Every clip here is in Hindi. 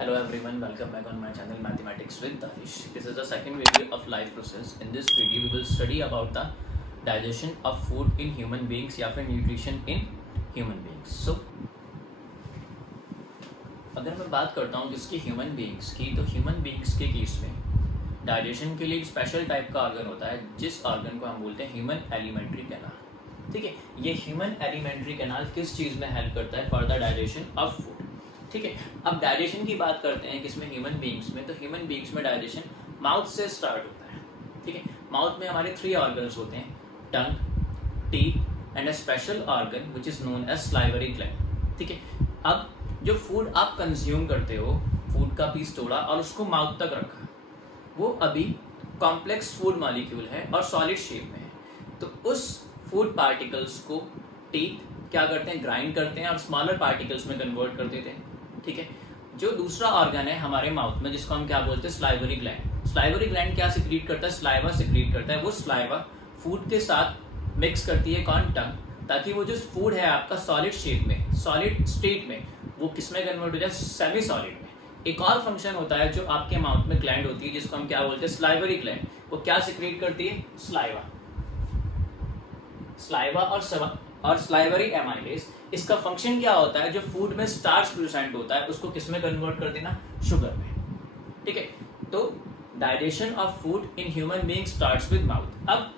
Hello everyone, welcome back on my channel Mathematics with Darish. This is the second video of life process. In this video we will study about the digestion of food in human beings या फिर nutrition in human beings. So अगर मैं बात करता हूँ जिसकी ह्यूमन बींग्स की, तो ह्यूमन बींग्स के केस में डाइजेशन के लिए एक स्पेशल टाइप का ऑर्गन होता है जिस ऑर्गन को हम बोलते हैं ह्यूमन एलिमेंट्री कैनाल. ठीक है, ये ह्यूमन एलिमेंट्री कैनाल किस चीज़ में हेल्प करता है? For the digestion of food. ठीक है, अब डाइजेशन की बात करते हैं किसमें? ह्यूमन बींग्स में. तो ह्यूमन बींग्स में डाइजेशन माउथ से स्टार्ट होता है. ठीक है, माउथ में हमारे 3 ऑर्गन्स होते हैं, tongue, teeth and a special organ which is known as salivary gland. ठीक है, अब जो फूड आप कंज्यूम करते हो, फूड का पीस तोड़ा और उसको माउथ तक रखा, वो अभी कॉम्प्लेक्स फूड मॉलिक्यूल है और सॉलिड शेप में है. तो उस फूड पार्टिकल्स को टीथ क्या करते हैं? ग्राइंड करते हैं और स्मॉलर पार्टिकल्स में कन्वर्ट कर देते हैं. ठीक है, जो दूसरा ऑर्गन है हमारे माउथ में जिसको हम क्या बोलते हैं? Salivary gland. स्लाइवरी ग्लैंड क्या सिक्रीट करता है? स्लाइवा सिक्रीट करता है. वो स्लाइवा फूड के साथ मिक्स करती है कौन? टंग, ताकि वो जो फूड है आपका सॉलिड शेप में, सॉलिड स्टेट में, वो किस में कन्वर्ट हो जाए? सेमी सॉलिड में. एक और फंक्शन होता है जो आपके माउथ में ग्लैंड होती है जिसको हम क्या बोलते हैं? Salivary gland. वो क्या सिक्रीट करती है? सलाइवा. सलाइवा और स्लाइवरी एमाइलेज, इसका फंक्शन क्या होता है? जो फूड में स्टार्च प्रेजेंट होता है उसको किस में कन्वर्ट कर देना? शुगर में. ठीक है, तो digestion of food in human being starts with mouth. अब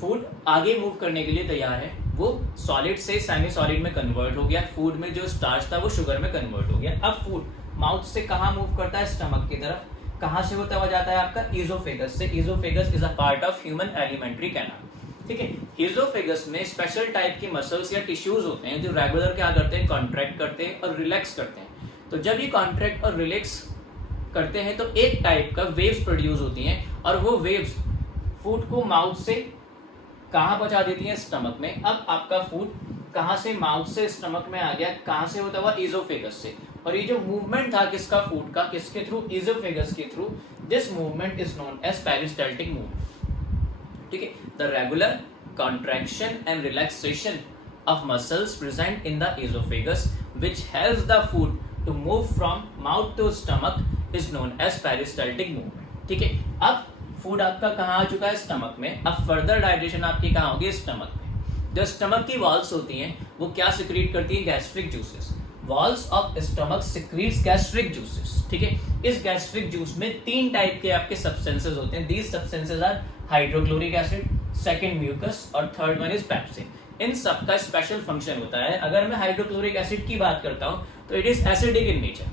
फूड आगे मूव करने के लिए तैयार है, वो सॉलिड से सेमी सॉलिड में कन्वर्ट हो गया. फूड में जो स्टार्च था वो शुगर में कन्वर्ट हो गया. अब फूड माउथ से कहाँ मूव करता है? स्टमक की तरफ. कहाँ से होता हुआ जाता है? आपका ईजोफेगस से. Oesophagus is a part of human alimentary canal. ठीक है, ईजोफेगस में स्पेशल टाइप की मसल्स या टिश्यूज होते हैं जो रेगुलर क्या करते हैं? कॉन्ट्रैक्ट करते हैं और रिलैक्स करते हैं. तो जब ये कॉन्ट्रैक्ट और रिलैक्स करते हैं तो एक टाइप का वेव्स प्रोड्यूस होती हैं और वो वेव्स फूड को माउथ से कहाँ पहुंचा देती हैं? स्टमक में. अब आपका फूड कहाँ से माउथ से स्टमक में आ गया? कहाँ से होता हुआ? ईजोफेगस से. और ये जो मूवमेंट था किसका? फूड का. किसके थ्रू? ईजोफेगस के through. This movement is known as peristaltic movement. ठीक है, the regular contraction and relaxation of muscles present in the esophagus which helps the food to move from mouth to stomach is known as peristaltic movement. ठीक है, अब फूड आपका कहाँ आ चुका है? स्टमक में. अब फर्दर डाइजेशन आपकी कहाँ होगी? स्टमक में. जो स्टमक की वॉल्स होती हैं वो क्या सिक्रीट करती हैं? Gastric juices. Walls of stomach secretes gastric juices. ठीक है, इस गैस्ट्रिक जूस में 3 टाइप के आपके सब्सटेंसेस होते हैं. These substances are hydrochloric acid, second mucus और थर्ड वन इज पेप्सिन. इन सब का स्पेशल फंक्शन होता है. अगर मैं हाइड्रोक्लोरिक एसिड की बात करता हूं तो it is acidic in nature.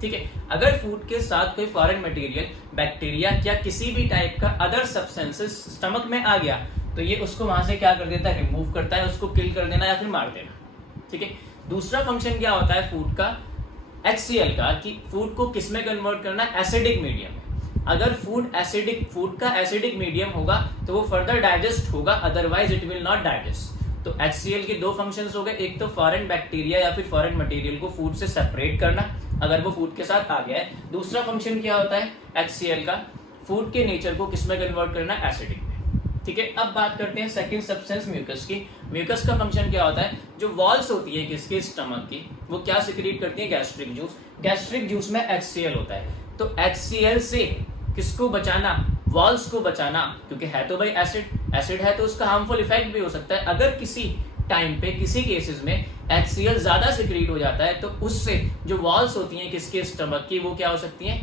ठीक है, अगर फूड के साथ कोई फॉरेन मटेरियल, बैक्टीरिया या किसी भी टाइप का अदर सब्सटेंसेस स्टमक में आ गया तो ये उसको वहां से क्या कर देता है? रिमूव करता है, उसको किल कर देना या फिर मार देना. ठीक है, दूसरा फंक्शन क्या होता है फूड का? HCl का, कि फूड को किस में कन्वर्ट करना है? एसिडिक मीडियम में. अगर फूड का एसिडिक मीडियम होगा तो वो फर्दर डाइजेस्ट होगा, otherwise it will not digest. तो HCl के 2 फंक्शंस हो गए. एक तो फॉरेन बैक्टीरिया या फिर फॉरेन मटेरियल को फूड से सेपरेट करना अगर वो फूड के साथ आ गया है. दूसरा फंक्शन क्या होता है HCl का? फूड के नेचर को किस में कन्वर्ट करना? एसिडिक में. ठीक है, अब बात करते हैं सेकंड सब्सटेंस म्यूकस की. म्यूकस का फंक्शन क्या होता है? जो वॉल्स होती है किसके? स्टमक की, वो क्या सिक्रीट करती है? Gastric juice. गैस्ट्रिक जूस में HCl होता है. तो HCl से किसको बचाना? वॉल्स को बचाना, क्योंकि है तो भाई एसिड है तो उसका हार्मफुल इफेक्ट भी हो सकता है. अगर किसी टाइम पे किसी केसेस में HCl ज्यादा सिक्रीट हो जाता है तो उससे जो वॉल्स होती हैं किसके? स्टमक की, वो क्या हो सकती हैं?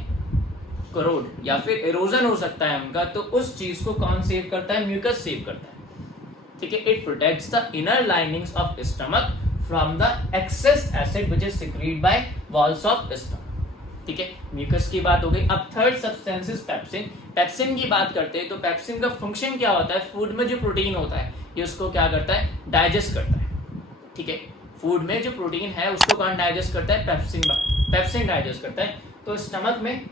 करोड या फिर एरोजन हो सकता है उनका. तो उस चीज को कौन सेव करता है? म्यूकस सेव करता है. ठीक है, it protects the inner linings of stomach from the excess acid which is secreted by walls of stomach. ठीक है, म्यूकस की बात हो गई. अब third substance is pepsin. Pepsin की बात करते हैं तो पेप्सिन का फंक्शन क्या होता है? फूड में जो प्रोटीन होता है ये उसको क्या करता है? डाइजेस्ट करता है. ठीक है, फूड में जो प्रोटीन है उसको कौन डाइजेस्ट करता है? पेप्सिन डाइजेस्ट करता है. तो स्टमक में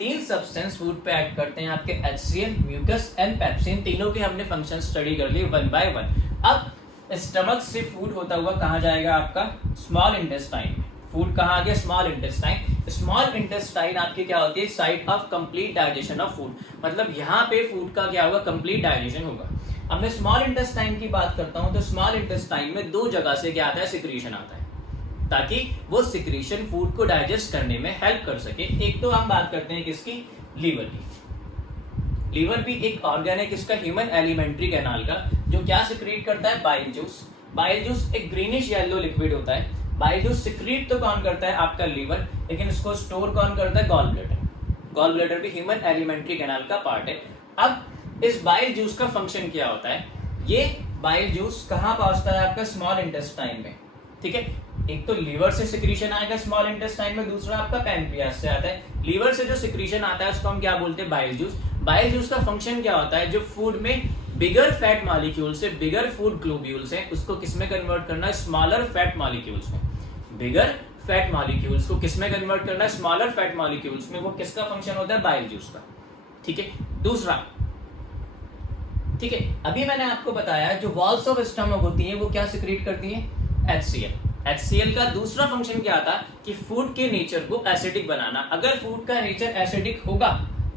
3 सब्सटेंस फूड पे एक्ट करते हैं आपके HCl, म्यूकस एंड पेप्सिन. तीनों के हमने फंक्शन स्टडी कर लिए 1 by 1. अब स्टमक से फूड होता हुआ कहाँ जाएगा? आपका स्मॉल इंटेस्टाइन में. फूड कहाँ आ गया? Small intestine. स्मॉल इंटेस्टाइन आपकी क्या होती है? Site of complete digestion of food. मतलब यहाँ पे फूड का क्या होगा? कंप्लीट डाइजेशन होगा. अब मैं स्मॉल इंटेस्टाइन की बात करता हूँ तो स्मॉल इंटेस्टाइन में 2 जगह से क्या आता है? सिक्रीशन आता है. ताकि वो सिक्रीशन फूड को डाइजेस्ट करने में हेल्प कर सके। एक तो हम बात करते हैं किसकी, लीवर की। लीवर भी एक ऑर्गन है किसका, ह्यूमन एलिमेंट्री कैनाल का, जो क्या सिक्रीट करता है, बाइल जूस। बाइल जूस एक ग्रीनिश येलो लिक्विड होता है। बाइल जूस सिक्रीट तो कौन करता है, आपका लीवर, लेकिन इसको स्टोर कौन करता है, गॉल ब्लैडर। गॉल ब्लैडर भी ह्यूमन एलिमेंट्री कैनाल का पार्ट है। अब इस बाइल जूस का फंक्शन क्या होता है, ये बाइल जूस कहाँ पहुंचता है, आपका स्मॉल इंटेस्टाइन में, ठीक है। एक तो लीवर से सिक्रीशन आएगा स्मॉल इंटेस्टाइन में, दूसरा आपका पैनक्रियास से आता है। लीवर से जो सिक्रीशन आता है उसको हम क्या बोलते हैं, बाइल जूस। बाइल जूस का फंक्शन क्या होता है, जो फूड में बिगर फैट मॉलिक्यूल से, बिगर फूड ग्लोब्यूल्स हैं, उसको किसमें कन्वर्ट करना है, स्मॉलर फैट मॉलिक्यूल्स में। बिगर फैट मॉलिक्यूल्स को किसमें कन्वर्ट करना है, स्मॉलर फैट मॉलिक्यूल्स में। वो किसका फंक्शन होता है, बाइल जूस का, ठीक है। दूसरा, ठीक है, अभी मैंने आपको बताया जो वॉल्स ऑफ स्टमक होती है वो क्या सिक्रीट करती है, HCl। HCl का दूसरा फंक्शन क्या था कि फूड के नेचर को एसिडिक बनाना। अगर फूड का नेचर एसिडिक होगा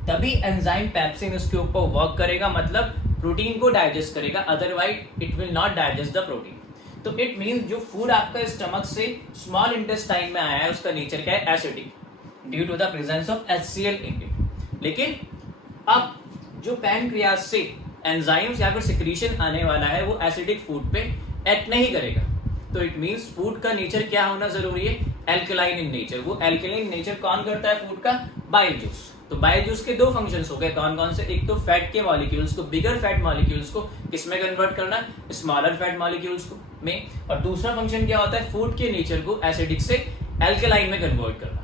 तभी एंजाइम पेप्सिन उसके ऊपर वर्क करेगा, मतलब प्रोटीन को डाइजेस्ट करेगा, otherwise it will not digest the protein. तो इट मींस जो फूड आपका स्टमक से स्मॉल इंटेस्टाइन में आया है उसका नेचर क्या है, acidic, due to the presence of HCl in it. लेकिन अब जो पैनक्रियास से एंजाइम्स या फिर सिक्रीशन आने वाला है वो एसिडिक फूड पे एक्ट नहीं करेगा। तो इट मींस फूड का नेचर क्या होना जरूरी है, एल्कलाइन इन नेचर। वो एल्कलाइन नेचर कौन करता है फूड का, बाइल जूस। तो बाइल जूस के दो फंक्शंस हो गए, कौन कौन से, एक तो फैट के मॉलिक्यूल्स को, बिगर फैट मॉलिक्यूल्स को किसमें कन्वर्ट करना, स्मॉलर फैट मॉलिक्यूल्स को में, और दूसरा फंक्शन क्या होता है, फूड के नेचर को एसिडिक से एल्कलाइन में कन्वर्ट करना।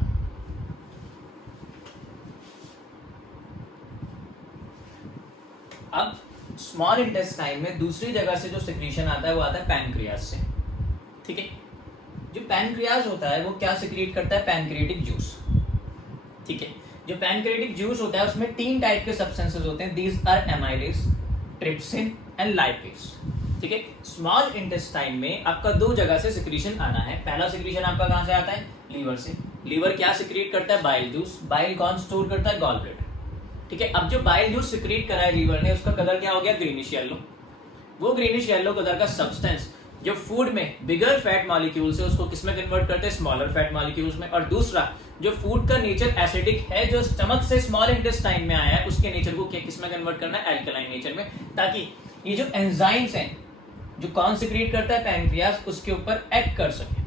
अब स्मॉल इंटेस्टाइन में दूसरी जगह से जो सिक्रीशन आता है वो आता है पैनक्रियास से, ठीक है। जो पैनक्रियास होता है वो क्या सिक्रीट करता है, पैनक्रियाटिक जूस, ठीक है। जो पैनक्रियाटिक जूस होता है उसमें 3 टाइप के सब्सटेंसेस होते हैं, these are amylase, trypsin and lipase, ठीक है। स्मॉल इंटेस्टाइन में आपका 2 जगह से सिक्रीशन आना है। पहला सिक्रीशन आपका कहां से आता है, लीवर से। लीवर क्या सिक्रीट करता है, बाइल जूस। बाइल कौन स्टोर करता है, गॉल ब्लैडर, ठीक है। अब जो बाइल जूस सिक्रीट करा है लीवर ने, उसका कलर क्या हो गया, ग्रीनिश येलो। वो ग्रीनिश येलो कलर का सब्सटेंस जो फूड में बिगर फैट मॉलिक्यूल्स है उसको किसमें कन्वर्ट करते हैं, स्मॉलर फैट मॉलिक्यूल्स में। और दूसरा, जो फूड का नेचर एसिडिक है, जो स्टमक से स्मॉल इंटेस्टाइन में आया है, उसके नेचर को किसमें कन्वर्ट करना है, एल्कलाइन नेचर में, ताकि ये जो एंजाइम्स हैं जो कौन सिक्रीट करता है, पैनक्रियास, उसके ऊपर एक्ट कर सके,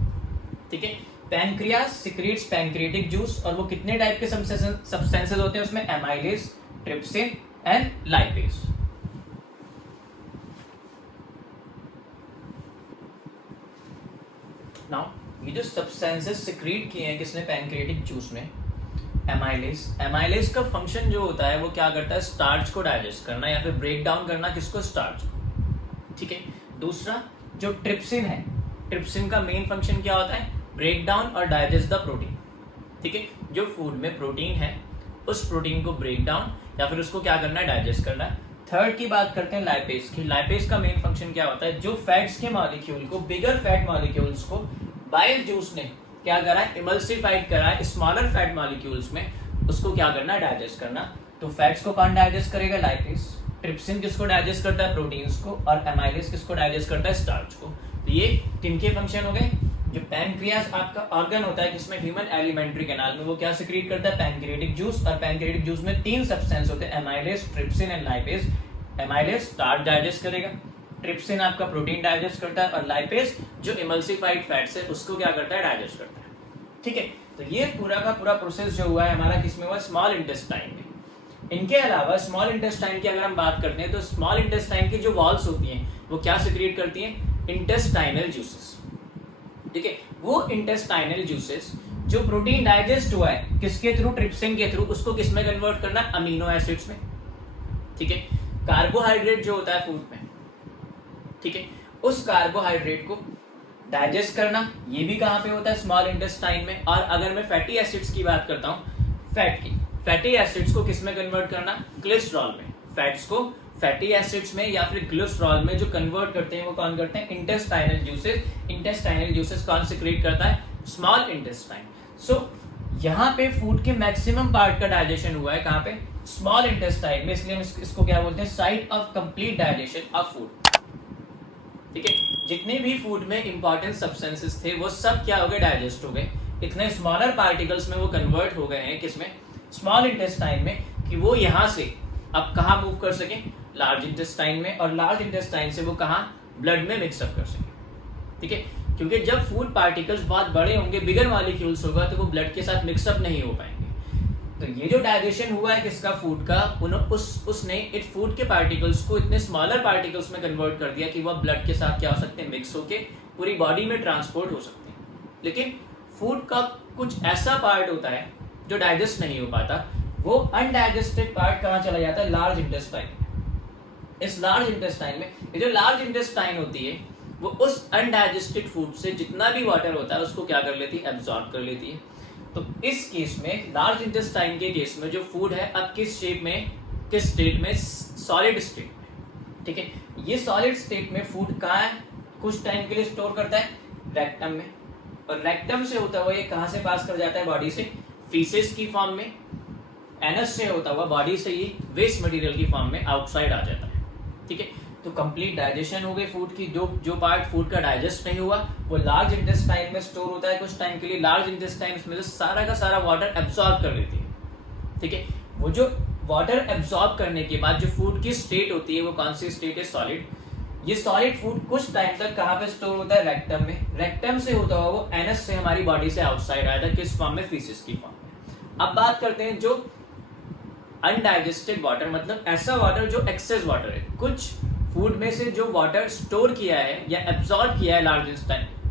ठीक है। पैनक्रियास सिक्रीट्स पैनक्रियाटिक जूस, और वो कितने टाइप के सब्सटेंसेस होते हैं उसमें, amylase, trypsin and lipase. Now ये जो सब्सटेंसेस सिक्रीट किए हैं किसने, पैनक्रियाटिक जूस में, एमाइलेज। एमाइलेज का फंक्शन जो होता है वो क्या करता है, स्टार्च को डाइजेस्ट करना या फिर ब्रेक डाउन करना, किसको, स्टार्च को, ठीक है। दूसरा जो ट्रिप्सिन है, ट्रिप्सिन का मेन फंक्शन क्या होता है, ब्रेक डाउन और डाइजेस्ट द प्रोटीन, ठीक है। जो फूड में प्रोटीन है उस प्रोटीन को ब्रेक डाउन या फिर उसको क्या करना है, डाइजेस्ट करना है। थर्ड की बात करते हैं लाइपेज की। लाइपेज का मेन फंक्शन क्या होता है, जो फैट्स के मॉलिक्यूल को, बिगर फैट मॉलिक्यूल्स को बाइल जूस ने क्या करा है, इमल्सिफाइड करा है स्मॉलर फैट मॉलिक्यूल्स में, उसको क्या करना है, डाइजेस्ट करना। तो फैट्स को कौन डाइजेस्ट करेगा, लाइपेज। ट्रिप्सिन किसको डाइजेस्ट करता है, प्रोटीन्स को, और एमाइलेज किसको डाइजेस्ट करता है, स्टार्च को। तो ये किनके फंक्शन हो गए। जो पैनक्रियास आपका ऑर्गन होता है जिसमें ह्यूमन एलिमेंट्री कैनाल में, वो क्या सिक्रीट करता है, पैनक्रियाटिक जूस। और पैनक्रियाटिक जूस में 3 सब्सटेंस होते हैं, amylase, trypsin and lipase. Amylase starch digest करेगा, ट्रिप्सिन आपका प्रोटीन डाइजेस्ट करता है, और लाइपेज जो इमल्सिफाइड फैट्स है उसको क्या करता है, डाइजेस्ट करता है, ठीक है। तो ये पूरा का पूरा प्रोसेस जो हुआ है हमारा किसमें हुआ, स्मॉल इंटेस्टाइन में। इनके अलावा स्मॉल इंटेस्टाइन की अगर हम बात करते हैं तो स्मॉल इंटेस्टाइन की जो वॉल्स होती हैं वो क्या सिक्रीट करती हैं, इंटेस्टाइनल जूसेस, ठीक है। वो इंटेस्टाइनल जूसेस जो प्रोटीन डाइजेस्ट हुआ है किसके थ्रू, ट्रिप्सिन के थ्रू, उसको किसमें कन्वर्ट करना, अमीनो एसिड्स में, ठीक है। कार्बोहाइड्रेट जो होता है फूड में, ठीक है, उस कार्बोहाइड्रेट को डाइजेस्ट करना, ये भी कहां पे होता है, स्मॉल इंटेस्टाइन में। और अगर मैं फैटी एसिड्स की बात करता हूं, फैटी एसिड्स को किसमें कन्वर्ट करना, कोलेस्ट्रॉल में। फैट्स को फैटी एसिड्स में या फिर कोलेस्ट्रॉल में जो कन्वर्ट करते हैं वो कौन करते हैं, इंटेस्टाइनल जूसेस। इंटेस्टाइनल जूसेस कौन सिक्रीट करता है, स्मॉल इंटेस्टाइन। सो यहाँ पे फूड के मैक्सिमम पार्ट का डाइजेशन हुआ है कहाँ पे, स्मॉल इंटेस्टाइन में, इसलिए हम इसको क्या बोलते हैं, site of complete digestion of food, ठीक है। जितने भी फूड में इंपॉर्टेंट सब्सटेंसेस थे वो सब क्या हो गए, डाइजेस्ट हो गए। इतने स्मॉलर पार्टिकल्स में वो कन्वर्ट हो गए हैं, किसमें, स्मॉल इंटेस्टाइन में, कि वो यहाँ से अब कहाँ मूव कर सके, लार्ज इंटेस्टाइन में, और लार्ज इंटेस्टाइन से वो कहाँ, ब्लड में मिक्सअप कर सके। ठीक है, क्योंकि जब फूड पार्टिकल्स बहुत बड़े होंगे, बिगर मॉलिक्यूल्स होगा, तो वो ब्लड के साथ मिक्सअप नहीं हो पाएंगे। तो ये जो डाइजेशन हुआ है किसका, फूड का, उसने इस फूड के पार्टिकल्स को इतने स्मॉलर पार्टिकल्स में कन्वर्ट कर दिया कि वह ब्लड के साथ क्या हो सकते हैं, मिक्स होके पूरी बॉडी में ट्रांसपोर्ट हो सकते हैं। लेकिन फूड का कुछ ऐसा पार्ट होता है जो डाइजेस्ट नहीं हो पाता, वो अनडाइजेस्टेड पार्ट कहाँ चला जाता है, लार्ज इंटेस्टाइन। इस लार्ज इंटेस्टाइन में, ये जो लार्ज इंटेस्टाइन होती है वो उस अनडाइजेस्टेड फूड से जितना भी वाटर होता है उसको क्या कर लेती है, एब्जॉर्ब कर लेती है। तो इस केस में, लार्ज इंटेस्टाइन के केस में, जो फूड है अब किस शेप में, किस स्टेट में, सॉलिड स्टेट में। ठीक है, ये सॉलिड स्टेट में फूड कहाँ है, कुछ टाइम के लिए स्टोर करता है रेक्टम में, और रेक्टम से होता हुआ ये कहाँ से पास कर जाता है, बॉडी से, फीसेस की फॉर्म में, एनस से होता हुआ बॉडी से ये वेस्ट मटेरियल की फॉर्म में आउटसाइड आ जाता है। ठीक है, तो कंप्लीट डाइजेशन हो गई फूड की। जो पार्ट फूड का डाइजेस्ट नहीं हुआ वो लार्ज इंटेस्टाइन में स्टोर होता है कुछ टाइम के लिए। लार्ज इंटेस्टाइन में से सारा का सारा वाटर एब्सॉर्ब कर लेती है। ठीक है, वो जो वाटर एब्सॉर्ब करने के बाद जो फूड की स्टेट होती है वो कौन सी स्टेट है, सॉलिड। ये सॉलिड फूड कुछ टाइम तक कहाँ पे स्टोर होता है, रेक्टम में। रेक्टम से होता हुआ वो एनस से हमारी बॉडी से आउटसाइड आया था, किस फॉर्म में, फीसिस की फॉर्म में। अब बात करते हैं जो अनडाइजेस्टेड वाटर, मतलब ऐसा वाटर जो एक्सेस वाटर है। कुछ फूड में से जो वाटर स्टोर किया है या एब्जॉर्ब किया है लार्ज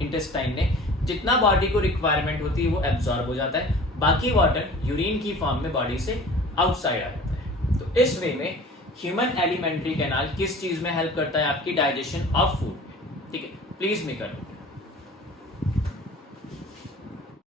इंटेस्टाइन ने, जितना बॉडी को रिक्वायरमेंट होती है वो एब्जॉर्ब हो जाता है, बाकी वाटर यूरिन की फॉर्म में बॉडी से आउटसाइड आ जाता है। तो इस वे में ह्यूमन एलिमेंट्री कैनाल किस चीज में हेल्प करता है, आपकी डाइजेशन ऑफ फूड में। ठीक है, प्लीज मी कर